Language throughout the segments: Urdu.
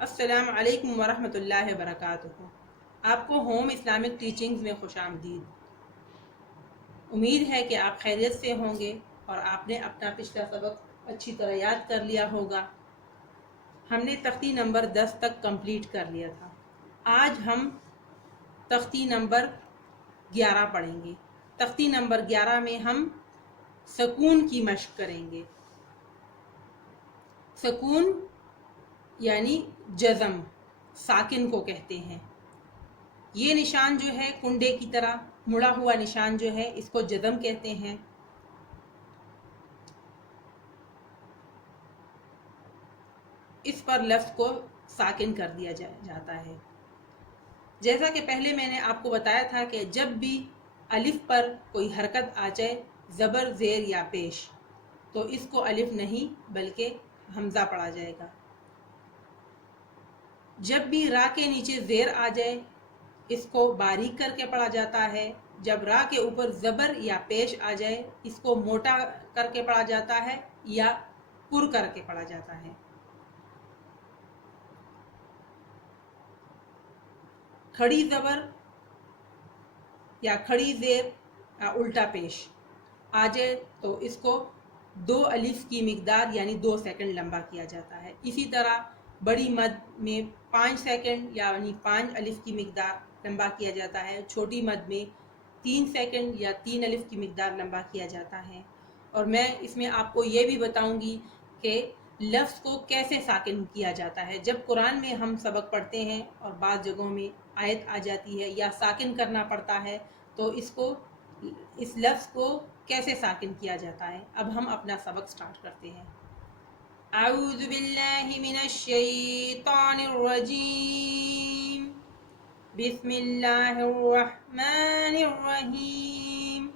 السلام علیکم ورحمۃ اللہ وبرکاتہ۔ آپ کو ہوم اسلامک ٹیچنگز میں خوش آمدید۔ امید ہے کہ آپ خیریت سے ہوں گے اور آپ نے اپنا پچھلا سبق اچھی طرح یاد کر لیا ہوگا۔ ہم نے تختی نمبر 10 تک کمپلیٹ کر لیا تھا۔ آج ہم تختی نمبر 11 پڑھیں گے۔ تختی نمبر 11 میں ہم سکون کی مشق کریں گے۔ سکون یعنی جزم، ساکن کو کہتے ہیں۔ یہ نشان جو ہے کنڈے کی طرح مڑا ہوا نشان جو ہے اس کو جزم کہتے ہیں۔ اس پر لفظ کو ساکن کر دیا جاتا ہے۔ جیسا کہ پہلے میں نے آپ کو بتایا تھا کہ جب بھی الف پر کوئی حرکت آ جائے، زبر، زیر یا پیش، تو اس کو الف نہیں بلکہ حمزہ پڑھا جائے گا۔ جب بھی را کے نیچے زیر آ جائے اس کو باریک کر کے پڑھا جاتا ہے۔ جب را کے اوپر زبر یا پیش آ جائے اس کو موٹا کر کے پڑھا جاتا ہے یا پر کر کے پڑھا جاتا ہے۔ کھڑی زبر یا کھڑی زیر یا الٹا پیش آ جائے تو اس کو 2 الف کی مقدار یعنی 2 سیکنڈ لمبا کیا جاتا ہے۔ اسی طرح بڑی مد میں 5 سیکنڈ یعنی 5 الف کی مقدار لمبا کیا جاتا ہے۔ چھوٹی مد میں 3 سیکنڈ یا 3 الف کی مقدار لمبا کیا جاتا ہے۔ اور میں اس میں آپ کو یہ بھی بتاؤں گی کہ لفظ کو کیسے ساکن کیا جاتا ہے۔ جب قرآن میں ہم سبق پڑھتے ہیں اور بعض جگہوں میں آیت آ جاتی ہے یا ساکن کرنا پڑتا ہے تو اس لفظ کو کیسے ساکن کیا جاتا ہے۔ اب ہم اپنا سبق سٹارٹ کرتے ہیں۔ اعوذ باللہ من الشیطان الرجیم، بسم اللہ الرحمن الرحیم۔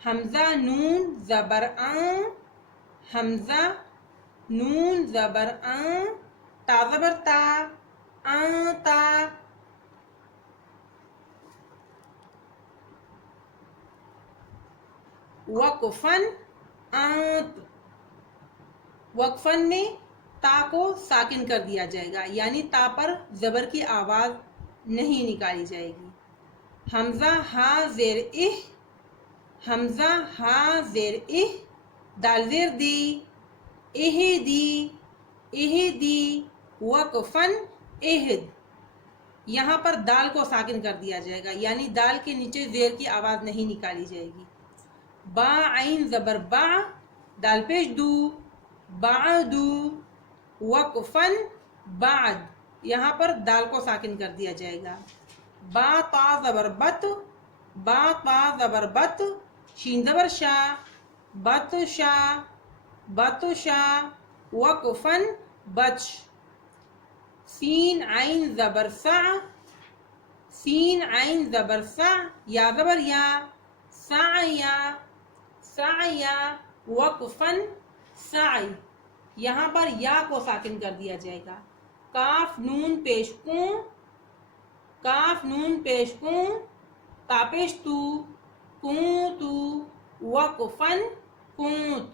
حمزہ نون زبر آن، حمزہ نون زبر آن، تا زبر تا، آن تا۔ وقفن آنت، وقفن میں تا کو ساکن کر دیا جائے گا یعنی تا پر زبر کی آواز نہیں نکالی جائے گی۔ حمزہ ہا زیر اہ، حمزہ ہا زیر اہ، دال زیر دی، اہ دی، اہ دی، وقفن اہد۔ یہاں پر دال کو ساکن کر دیا جائے گا یعنی دال کے نیچے زیر کی آواز نہیں نکالی جائے گی۔ با عین زبر با، دال پیش دو، بعدو، وقفن بعد، یہاں پر دال کو ساکن کر دیا جائے گا۔ با تا زبر بت، با تا زبر بت، شین زبر شا، بت شا، بت شا، وقفن بچ۔ سین عین زبر سا، سین عین زبر سا، یا زبر یا، سعیا، سعیا، وقفن سعی، یہاں پر یا کو ساکن کر دیا جائے گا۔ کاف نون پیش کوں، کاف نون پیش کوں، تا پیش تو، کوں تو، وقفن کونت،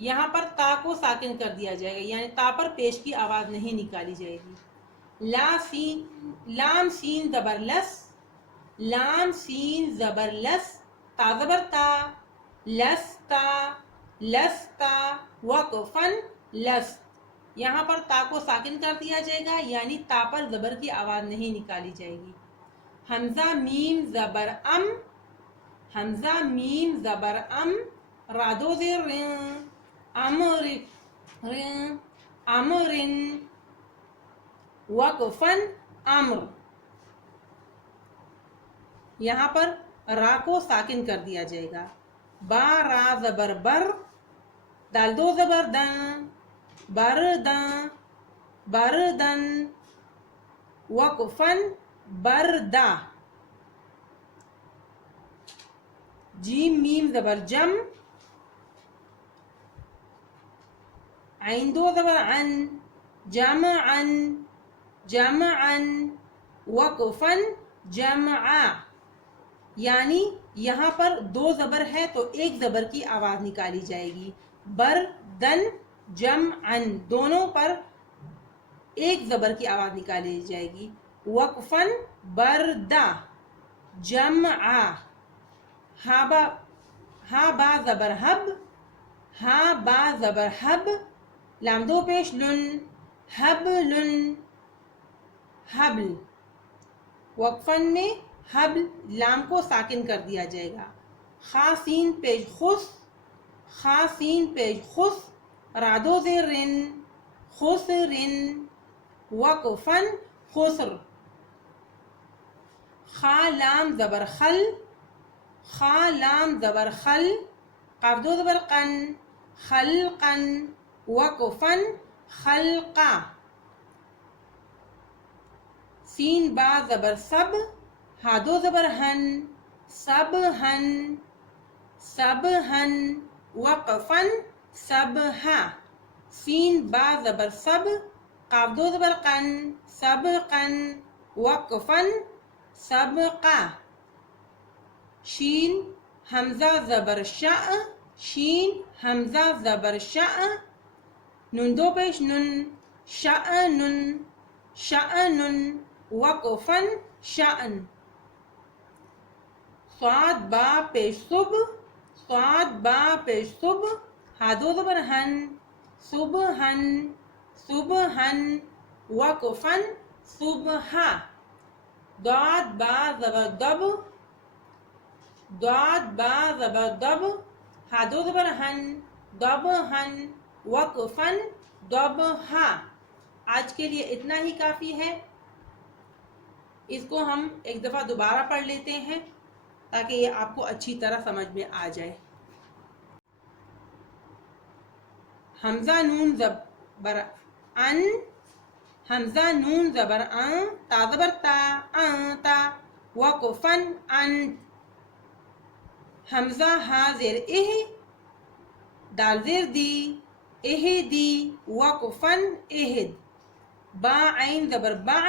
یہاں پر تا کو ساکن کر دیا جائے گا یعنی تا پر پیش کی آواز نہیں نکالی جائے گی۔ لام سین زبر لس، لام سین زبر لس، تا زبر تا، لستا، لستا، وقفن لست، یہاں پر تا کو ساکن کر دیا جائے گا یعنی تا پر زبر کی آواز نہیں نکالی جائے گی۔ حمزہ میم زبر ام، حمزہ میم زبر ام، را دو زیر رن، امر، رن، امرن، وقفن امر، یہاں پر را کو ساکن کر دیا جائے گا۔ با را زبر بر، دال دو زبر دن، بردن، بردن، وقفن بردا۔ جیم میم زبر جم، عین دو زبر عن، جمعن، جمعن، وقفن جمعا، یعنی یہاں پر 2 زبر ہے تو 1 زبر کی آواز نکالی جائے گی۔ بردن، جمعن دونوں پر ایک زبر کی آواز نکالی جائے گی. وقفن بردا جمع ہا با زبر حب ہا با زبر حب لام دو پیش لن حبل حبل. وقفن میں حبل لام کو ساکن کر دیا جائے گا. خا سین پیش خس خا سین پیش خس رادو زیر رن خسرن. وقفن خسر. خا لام زبر خل خا لام زبر خل قاف دو زبر قن خلقن. وقفن خلقا. سین با زبر سب ہا دو زبر ہن سب ہن سب ہن. وقفن سب ہا. سین با زبر سب قاف دو زبر قن سب قن. وقفن سب قا. شین حمزہ زبر شاء شین حمزہ زبر شاء نون دو پیش نن شأنن شأنن. وقفن شأن. صاد با پیش صب صاد با پیش صب ہا دو زبر ہن صبحن صبحن. وقفن صبحا. ضاد با زبر دب ضاد با زبر دب ہا دو زبر ہن دبہن. وقفن دبہا. آج کے لیے اتنا ہی کافی ہے. اس کو ہم ایک دفعہ دوبارہ پڑھ لیتے ہیں تاکہ یہ آپ کو اچھی طرح سمجھ میں آ جائے. حمزہ نون زبر ان حمزہ نون زبر ان تا زبر تا انتا. وقفن ان. حمزہ ہا زیر اہ دال زیر دی اہدی. وقفن اہد. با عین زبر با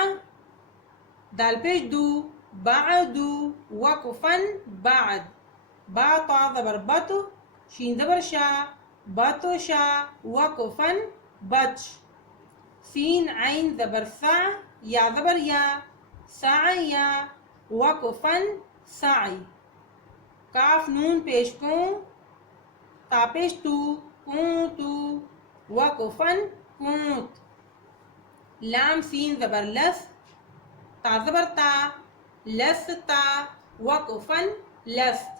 دال پیش دو بعدو. وقفن بعد. با تا زبر بت شین زبر شا بطشا. وقفن بچ. سین عین زبر سا یا زبر یا سعیا. وقفن سعی. کاف نون پیش کون تا پیش تو کونتو. وقفن کونت. لام سین زبر لس تا زبر تا لستا. وقفن لست.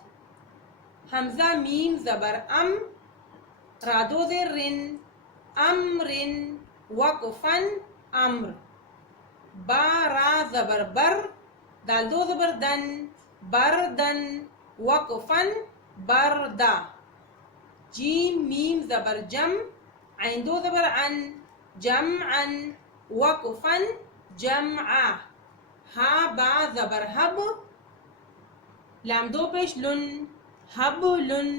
حمزہ میم زبر ام را دو زیر رن امرن. وقفن امر. با را زبر بر دال دو زبر دن بردن. وقفن بردا. جیم میم زبر جم عین دو زبر عن جمعن. وقفن جمعا. ہا با زبر حب لام دو پیش لن حبلن.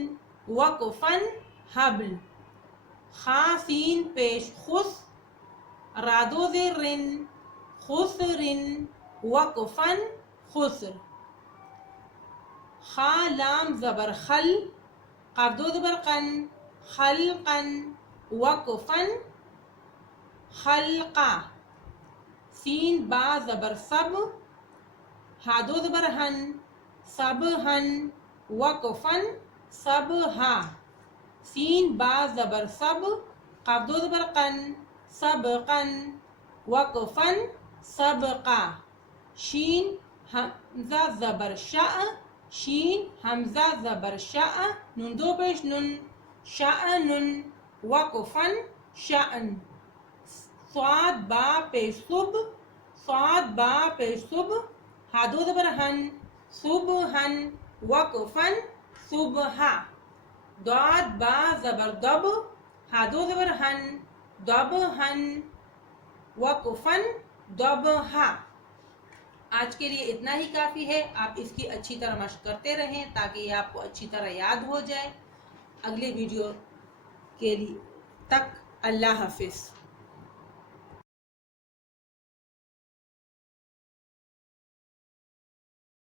وقفن حبل. خا سین پیش خس را دو زیر رن خسرن. وقفن خسر. خا لام زبر خل قاف دو زبر قن خلقن. وقفن خلقا. سین با زبر سب ہا دو زبر ہن سبہن. وقفن سبہا. سین با زبر سب قاف دو زبر قن سبقن. وقفن سبقا. شین حمزہ زبر شاء شین حمزہ زبر شاء نون دو پیش نن شأنن. وقفن شأن. صاد با پیش صب صاد با پیش صب ہا دو زبر ہن صبحن. وقفن صبحا. ضاد با زبر دب ہا دو زبر ہن دبہن. وقفن دبہا. آج کے لیے اتنا ہی کافی ہے. آپ اس کی اچھی طرح مشق کرتے رہیں تاکہ یہ آپ کو اچھی طرح یاد ہو جائے. اگلے ویڈیو کے لیے تک اللہ حافظ.